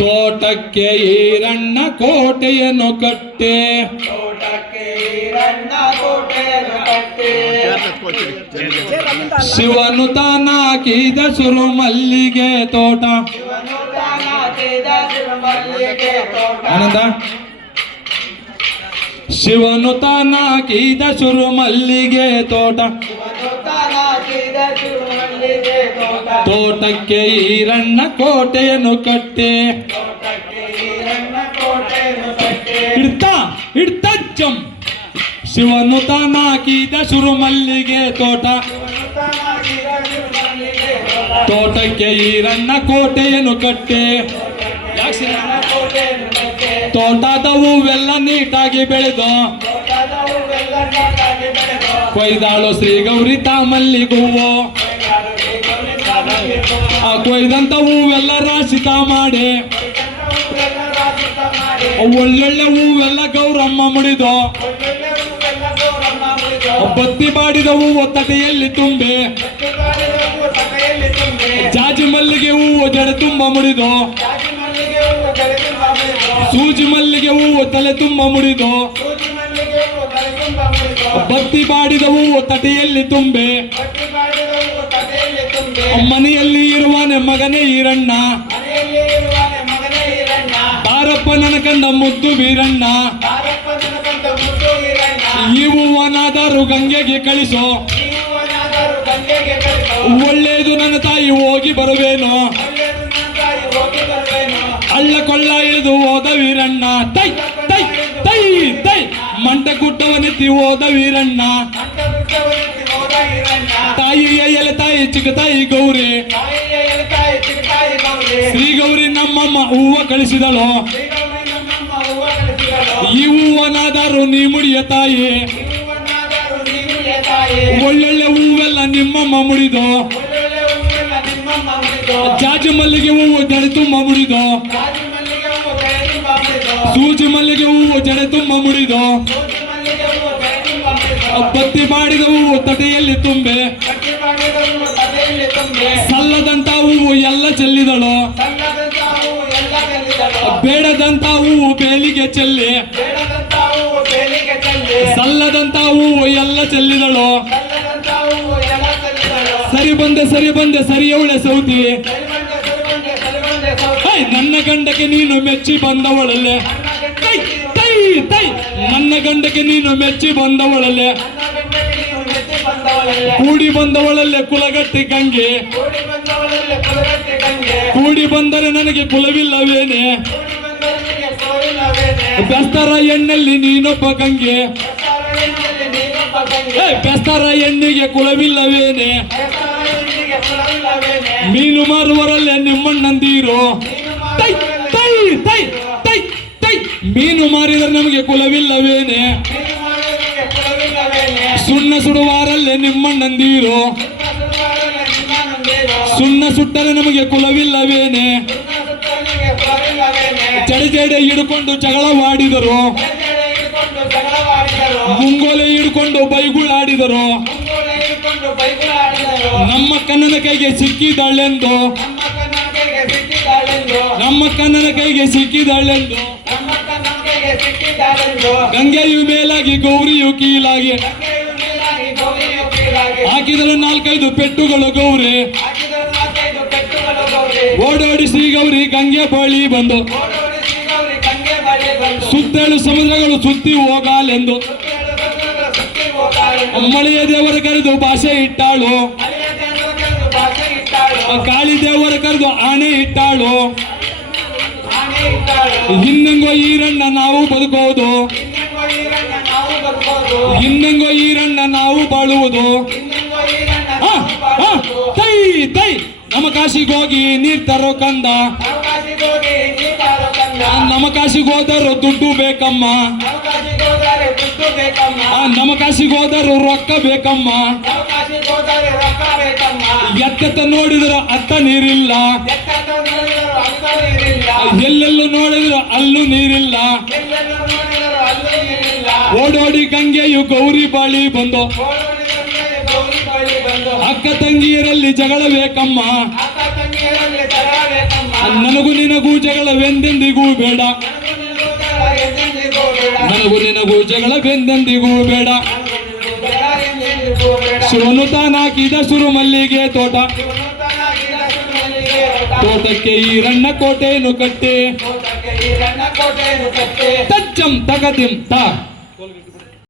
ತೋಟಕ್ಕೆ ಈರಣ್ಣ ಕೋಟೆಯನ್ನು ಕಟ್ಟೆ ಶಿವನು ತಾನಾಕಿದ ಸುರು ಮಲ್ಲಿಗೆ ತೋಟ ಆನಂದ ಶಿವನು ತಾನಾಕಿದ ಸುರು ಮಲ್ಲಿಗೆ ತೋಟ ತೋಟಕ್ಕೆ ಈರಣ್ಣ ಕೋಟೆಯನ್ನು ಕಟ್ಟೆ ಇಡ್ತಾ ಜಂ ಶಿವನು ತಾನಾಕಿದ ಸುರು ಮಲ್ಲಿಗೆ ತೋಟ ತೋಟಕ್ಕೆ ಈರಣ್ಣ ಕೋಟೆಯನ್ನು ಕಟ್ಟೆ ತೋಟದ ಹೂವೆಲ್ಲ ನೀಟಾಗಿ ಬೆಳೆದು ಕೊಯ್ದಾಳು ಶ್ರೀ ಗೌರಿ ತಾಮಲ್ಲಿಗೂವು ಆ ಕೊಯ್ದಂತ ಹೂವೆಲ್ಲ ರಾಶಿತ ಮಾಡಿ ಒಳ್ಳೊಳ್ಳೆ ಹೂವೆಲ್ಲ ಗೌರಮ್ಮ ಮುಡಿದು ಬತ್ತಿ ಬಾಡಿದ ಹೂವು ತಟೆಯಲ್ಲಿ ತುಂಬೆ ಜಾಜಿ ಮಲ್ಲಿಗೆ ಹೂವು ಜಡೆ ತುಂಬ ಮುಡಿದು ಸೂಜಿ ಮಲ್ಲಿಗೆ ಹೂವು ತಲೆ ತುಂಬ ಮುಡಿದು ಬತ್ತಿ ಬಾಡಿದ ಹೂವು ತಟೆಯಲ್ಲಿ ತುಂಬೆ ಮನೆಯಲ್ಲಿ ಇರುವಾನೆ ಮಗನೇ ಈರಣ್ಣ ಬಾರಪ್ಪ ನನ್ನ ಕಂಡ ಮುದ್ದು ವೀರಣ್ಣ ಈ ಹೂವನಾದರೂ ಗಂಗೆಗೆ ಕಳಿಸೋ ಒಳ್ಳೇದು ನನ್ನ ತಾಯಿ ಹೋಗಿ ಬರುವೇನು ಹಳ್ಳ ಕೊಳ್ಳ ಇಳಿದು ಹೋದ ವೀರಣ್ಣ ತೈ ತೈ ತೈ ತೈ ಮಂಟ ಗುಡ್ಡವನೆತ್ತಿ ಹೋದ ವೀರಣ್ಣ ತಾಯಿಯ ಎಲೆ ತಾಯಿ ಚಿಕ್ಕ ತಾಯಿ ಗೌರಿ ಶ್ರೀ ಗೌರಿ ನಮ್ಮಮ್ಮ ಹೂವ ಕಳಿಸಿದಳು ಈ ಹೂವನಾದರೂ ನೀ ಮುಡಿಯ ತಾಯಿ ಒಳ್ಳೊಳ್ಳೆ ಹೂವೆಲ್ಲ ನಿಮ್ಮಮ್ಮ ಮುಡಿದು ಜಾಜಿ ಮಲ್ಲಿಗೆ ಹೂವು ಜಡೆ ತುಂಬ ಮುಡಿದು ಸೂಜಿ ಮಲ್ಲಿಗೆ ಹೂವು ಜಡೆ ತುಂಬ ಮುಡಿದು ಬತ್ತಿ ಬಾಡಿದ ಹೂವು ತಟೆಯಲ್ಲಿ ತುಂಬೆ ಸಲ್ಲದಂತ ಹೂವು ಎಲ್ಲ ಚೆಲ್ಲಿದಳು ಬೇಡದಂತ ಹೂವು ಬೇಲಿಗೆ ಚೆಲ್ಲಿ ಸಲ್ಲದಂತ ಹೂವು ಎಲ್ಲ ಚೆಲ್ಲಿದಳು ಸರಿ ಬಂದೆ ಸರಿಯವಳೆ ಸೌತಿ ನನ್ನ ಗಂಡಕ್ಕೆ ನೀನು ಮೆಚ್ಚಿ ಬಂದವಳಲ್ಲೇ ನನ್ನ ಗಂಡಕ್ಕೆ ನೀನು ಮೆಚ್ಚಿ ಬಂದವಳಲ್ಲೇ ಕೂಡಿ ಬಂದವಳಲ್ಲೇ ಕುಲಗಟ್ಟಿ ಗಂಗೆ ಕೂಡಿ ಬಂದರೆ ನನಗೆ ಕುಲವಿಲ್ಲವೇನೆ ಬೆಸ್ತರ ಎಣ್ಣೆಲ್ಲಿ ನೀನೊಬ್ಬ ಗಂಗೆ ಬೆಸ್ತರ ಎಣ್ಣಿಗೆ ಕುಲವಿಲ್ಲವೇನೆ ಮೀನು ಮಾರುವರಲ್ಲೇ ನಿಮ್ಮಣ್ಣಂದೀರು ತೈ ತೈ ತೈ ತೈ ತೈ ಮೀನು ಮಾರಿದರೆ ನಮಗೆ ಕುಲವಿಲ್ಲವೇನೆ ಸುಣ್ಣ ಸುಡುವಾರಲ್ಲೇ ನಿಮ್ಮಣ್ಣಂದೀರು ಸುಣ್ಣ ಸುಟ್ಟರೆ ನಮಗೆ ಕುಲವಿಲ್ಲವೇನೆ ಜಡೆ ಹಿಡ್ಕೊಂಡು ಜಗಳವಾಡಿದರು ಮುಂಗೋಲೆ ಹಿಡ್ಕೊಂಡು ಬೈಗುಳಾಡಿದರು ನಮ್ಮ ಕನ್ನನ ಕೈಗೆ ಸಿಕ್ಕಿದಾಳೆಂದು ನಮ್ಮ ಕನ್ನನ ಕೈಗೆ ಸಿಕ್ಕಿದಾಳೆಂದು ಗಂಗೆಯು ಮೇಲಾಗಿ ಗೌರಿಯು ಕೀಲಾಗಿ ಹಾಕಿದರು 4-5 ಪೆಟ್ಟುಗಳು ಗೌರಿ ಓಡೋಡಿ ಶ್ರೀ ಗೌರಿ ಗಂಗೆ ಬಳಿ ಬಂದು ಸುತ್ತೇಳು ಸಮುದ್ರಗಳು ಸುತ್ತಿ ಹೋಗಾಲೆಂದು ಮಳೆಯ ದೇವರ ಕರೆದು ಭಾಷೆ ಇಟ್ಟಾಳು ಕಾಳಿ ದೇವರ ಕರೆದು ಆನೆ ಇಟ್ಟಾಳು ಇನ್ನಂಗೋ ಈರಣ್ಣ ನಾವು ಬದುಕೋದು ಇನ್ನಂಗೋ ಈರಣ್ಣ ನಾವು ಬಾಳುವುದು ತೈ ತೈ ನಮ್ಮ ಕಾಶಿಗೆ ಹೋಗಿ ನೀರ್ ತರೋ ಕಂದ ನಮ್ಮ ಕಾಶಿಗೆ ಹೋದರು ದುಡ್ಡು ಬೇಕಮ್ಮ ನಮ್ಮ ಕಾಶಿಗೆ ಹೋದರು ರೊಕ್ಕ ಬೇಕಮ್ಮ ಎತ್ತ ನೋಡಿದ್ರು ಅತ್ತ ನೀರಿಲ್ಲ ಎಲ್ಲೆಲ್ಲೂ ನೋಡಿದ್ರು ಅಲ್ಲೂ ನೀರಿಲ್ಲ ಓಡೋಡಿ ಗಂಗೆಯು ಗೌರಿ ಬಾಳಿ ಬಂದು ಅಕ್ಕ ತಂಗಿಯರಲ್ಲಿ ಜಗಳ ಬೇಕಮ್ಮ ನನಗೂ ನಿನಗೂ ಜಗಳವೆಂದೆಂದಿಗೂ ಬೇಡ ನನಗೂ ನಿನಗೂ ಜಗಳವೆಂದೆಂದಿಗೂ ಬೇಡ ಶಿವನು ತಾನಾಕಿದ ಸುರು ಮಲ್ಲಿಗೆ ತೋಟ ತೋಟಕ್ಕೆ ಈರಣ್ಣ ಕೋಟೆಯನ್ನು ಕಟ್ಟೆ ತಜ್ಜಂ ತಗದಿಂ ತ